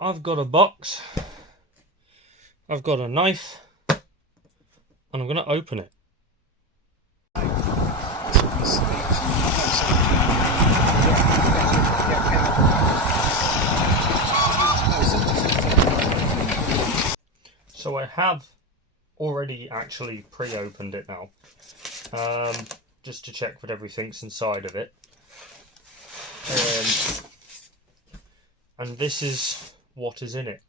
I've got a box, I've got a knife, and I'm going to open it. So I have already actually pre-opened it now, just to check that everything's inside of it. And this is what is in it.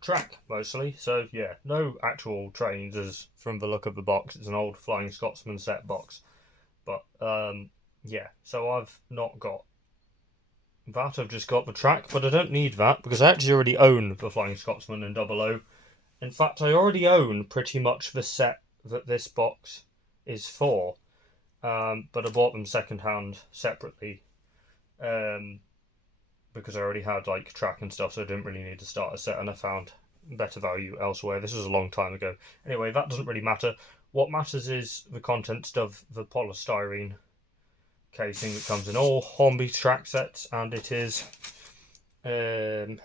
Track mostly, so yeah, no actual trains as from the look of the box. It's an old Flying Scotsman set box, but yeah, so I've not got that. I've just got the track, but I don't need that because I actually already own the Flying Scotsman and 00. In fact, I already own pretty much the set that this box is for, but I bought them second-hand separately, because I already had like track and stuff, so I didn't really need to start a set, and I found better value elsewhere. This was a long time ago. Anyway, that doesn't really matter. What matters is the contents of the polystyrene casing that comes in all Hornby track sets, and it is 15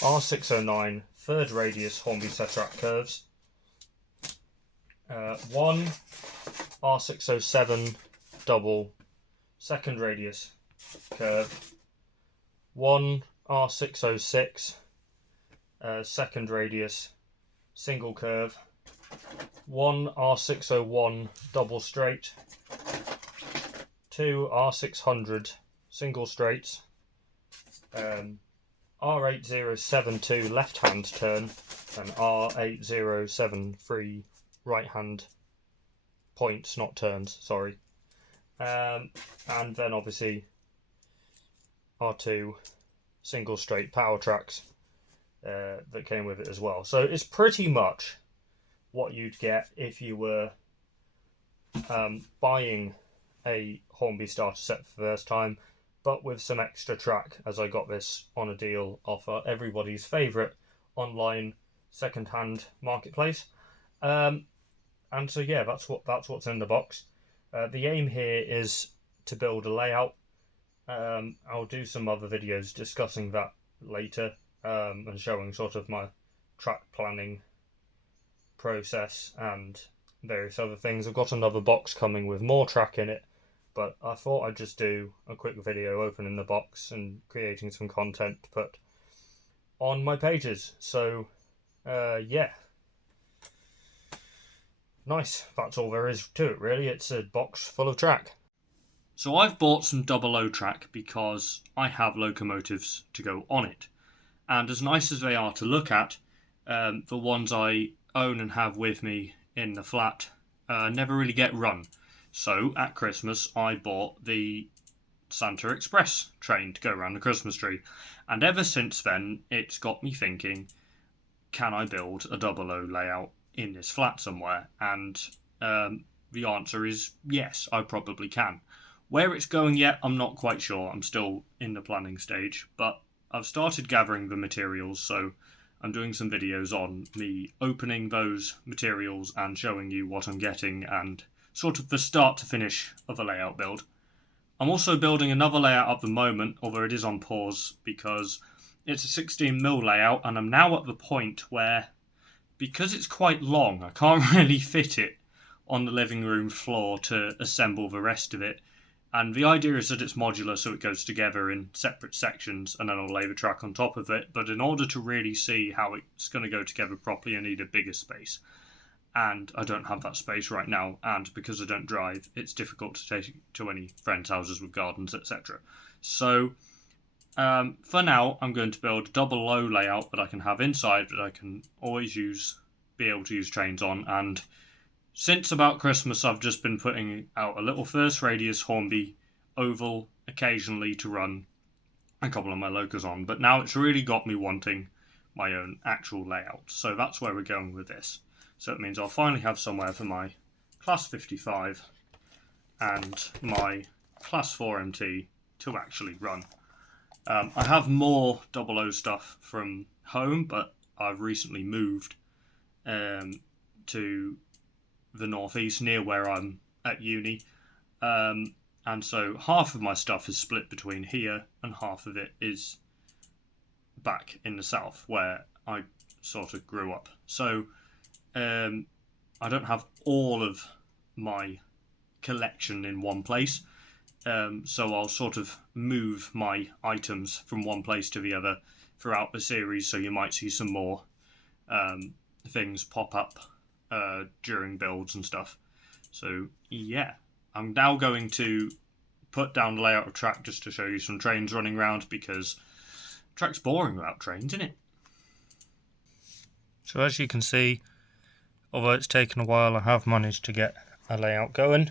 R609 third radius Hornby set track curves, 1 R607 double second radius curve, 1 R606 second radius single curve, 1 R601 double straight, 2 R600 single straights, R8072 left hand turn, and R8073 right hand points, not turns, sorry. And then obviously R2 single straight power tracks that came with it as well. So it's pretty much what you'd get if you were buying a Hornby starter set for the first time, but with some extra track, as I got this on a deal off everybody's favourite online second-hand marketplace. And so yeah, that's what's in the box. The aim here is to build a layout. I'll do some other videos discussing that later, and showing sort of my track planning process and various other things. I've got another box coming with more track in it, but I thought I'd just do a quick video opening the box and creating some content to put on my pages. So yeah, nice. That's all there is to it really. It's a box full of track. So I've bought some 00 track because I have locomotives to go on it, and as nice as they are to look at, the ones I own and have with me in the flat never really get run. So at Christmas I bought the Santa Express train to go around the Christmas tree, and ever since then it's got me thinking, can I build a 00 layout in this flat somewhere? And the answer is yes, I probably can. Where it's going yet, I'm not quite sure. I'm still in the planning stage, but I've started gathering the materials, so I'm doing some videos on me opening those materials and showing you what I'm getting and sort of the start to finish of a layout build. I'm also building another layout at the moment, although it is on pause because it's a 16mm layout, and I'm now at the point where, because it's quite long, I can't really fit it on the living room floor to assemble the rest of it. And the idea is that it's modular, so it goes together in separate sections, and then I'll lay the track on top of it. But in order to really see how it's going to go together properly, I need a bigger space. And I don't have that space right now, and because I don't drive, it's difficult to take to any friends' houses with gardens, etc. So, for now, I'm going to build a 00 layout that I can have inside, that I can always be able to use trains on, and since about Christmas, I've just been putting out a little first radius Hornby oval occasionally to run a couple of my locos on, but now it's really got me wanting my own actual layout. So that's where we're going with this. So it means I'll finally have somewhere for my Class 55 and my Class 4 MT to actually run. I have more 00 stuff from home, but I've recently moved to the northeast near where I'm at uni, and And so half of my stuff is split between here and half of it is back in the south where I sort of grew up. So I don't have all of my collection in one place. So I'll sort of move my items from one place to the other throughout the series. So you might see some more things pop up during builds and stuff. So yeah, I'm now going to put down the layout of track just to show you some trains running around, because track's boring without trains, isn't it? So as you can see, although it's taken a while, I have managed to get a layout going.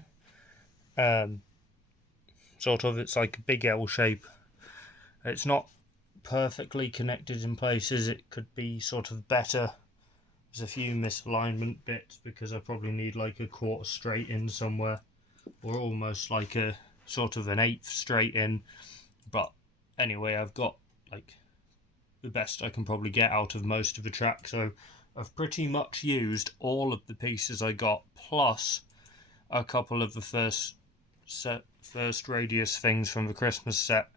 Sort of, it's like a big L shape. It's not perfectly connected in places. It could be sort of better. There's a few misalignment bits because I probably need like a quarter straight in somewhere, or almost like a sort of an eighth straight in. But anyway, I've got like the best I can probably get out of most of the track. So I've pretty much used all of the pieces I got, plus a couple of the first radius things from the Christmas set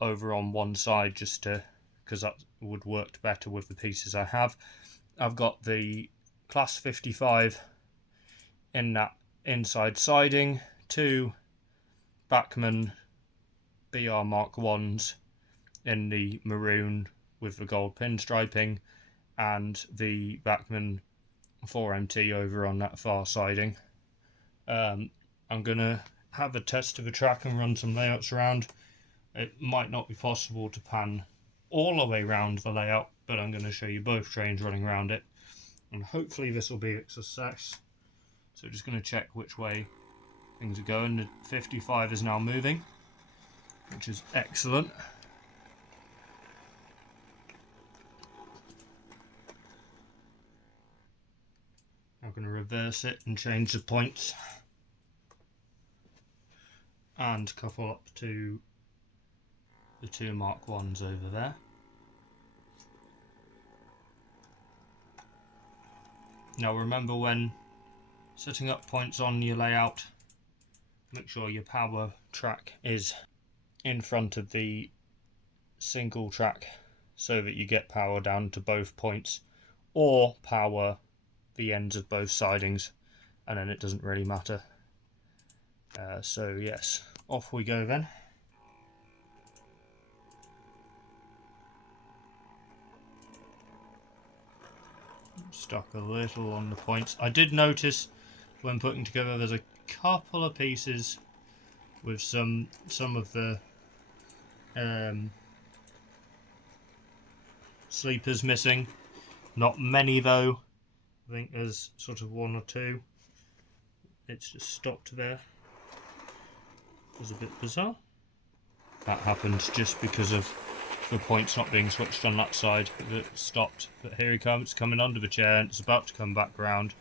over on one side, just to, because that would work better with the pieces I have. I've got the Class 55 in that inside siding, 2 Bachmann BR Mark 1s in the maroon with the gold pinstriping, and the Bachmann 4MT over on that far siding. I'm going to have a test of the track and run some layouts around. It might not be possible to pan all the way around the layout, but I'm going to show you both trains running around it, and hopefully this will be a success. So just going to check which way things are going. The 55 is now moving, which is excellent. I'm going to reverse it and change the points and couple up to the 2 Mark 1s over there. Now remember, when setting up points on your layout, make sure your power track is in front of the single track so that you get power down to both points, or power the ends of both sidings, and then it doesn't really matter. So yes, off we go then. Stuck a little on the points. I did notice when putting together there's a couple of pieces with some of the sleepers missing. Not many though. I think there's sort of 1 or 2. It's just stopped there. It was a bit bizarre. That happened just because of the points not being switched on that side. It stopped. But here he comes, coming under the chair, and it's about to come back round.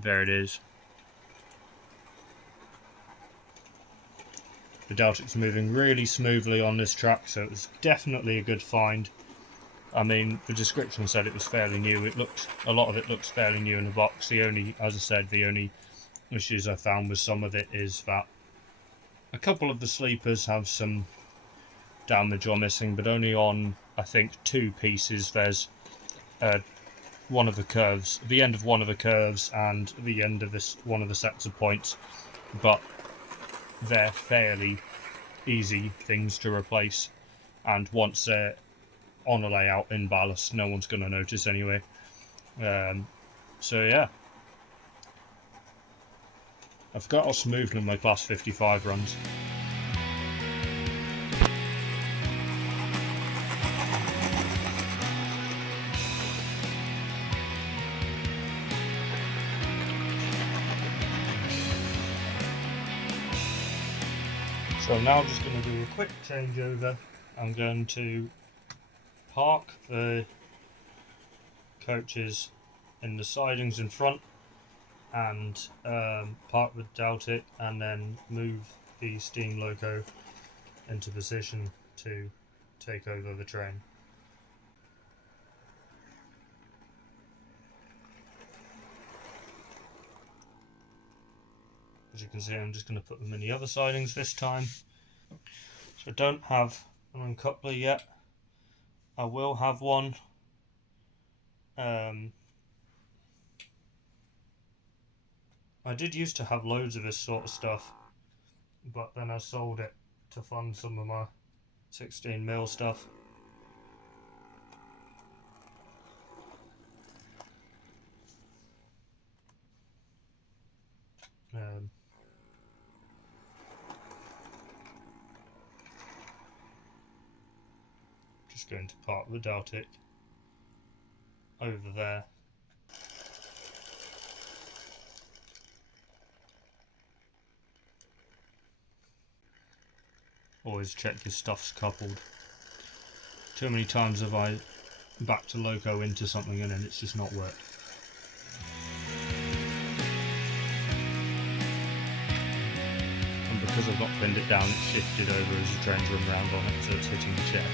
There it is. I doubt it's moving really smoothly on this track, so it was definitely a good find. I mean, the description said it was fairly new. A lot of it looks fairly new in the box. The only issues I found with some of it is that a couple of the sleepers have some damage or missing, but only on, I think, 2 pieces. There's one of the curves, the end of one of the curves, and the end of one of the sets of points, but they're fairly easy things to replace, and once they're on a layout in ballast, no one's going to notice anyway. So yeah, I forgot how smoothly my Class 55 runs. So I'm now just going to do a quick changeover. I'm going to park the coaches in the sidings in front and park the Deltic, and then move the steam loco into position to take over the train. As you can see, I'm just going to put them in the other sidings this time. So I don't have an uncoupler yet. I will have one. I did used to have loads of this sort of stuff, but then I sold it to fund some of my 16mm stuff. Just going to park the Deltic over there. Always check your stuff's coupled. Too many times have I backed a loco into something and then it's just not worked. And because I've not pinned it down, it's shifted over as the train's run round on it, so it's hitting the chair.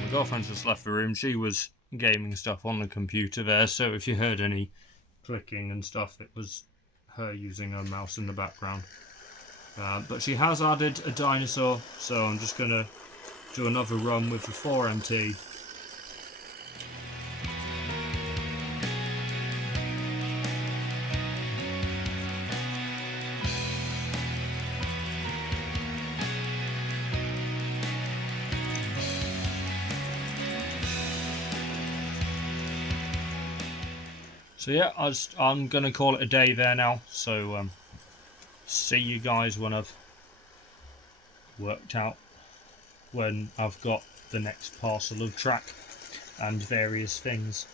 My girlfriend's just left the room. She was gaming stuff on the computer there, so if you heard any clicking and stuff, it was her using her mouse in the background. But she has added a dinosaur, so I'm just going to do another run with the 4MT. So yeah, I'm going to call it a day there now, so see you guys when I've worked out when I've got the next parcel of track and various things.